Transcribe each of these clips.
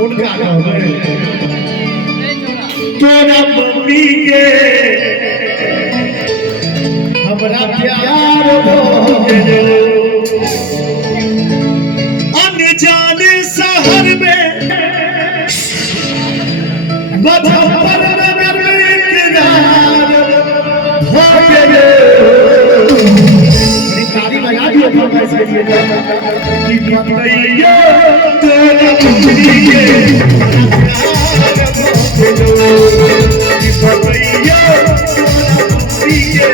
उनका तोरा मम्मी के हमरा प्यार हो गयो अनजाने शहर में मुजफ्फरनगर में इकरार हो गयो ताली बजा दियो फरमाइश के लिए कि बताइए तोरा मम्मी के कि बताइयो तोरा मम्मी के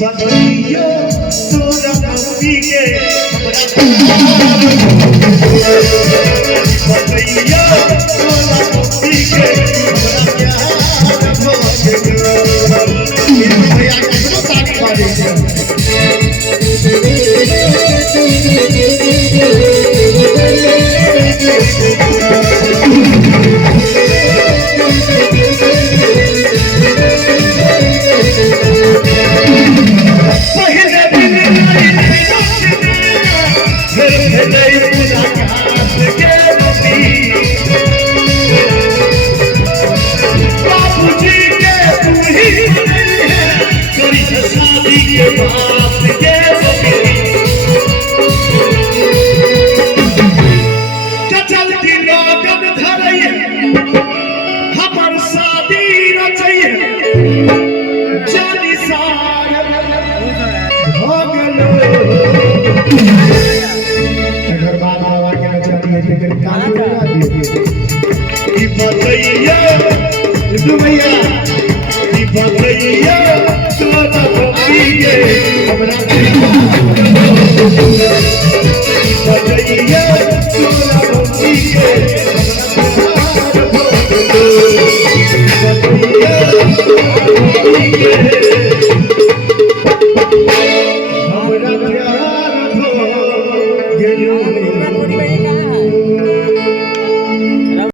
बताइयो तोरा मम्मी के हमरा प्यार हो गयो भैया कितना ताली मारे भैया